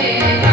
Yeah.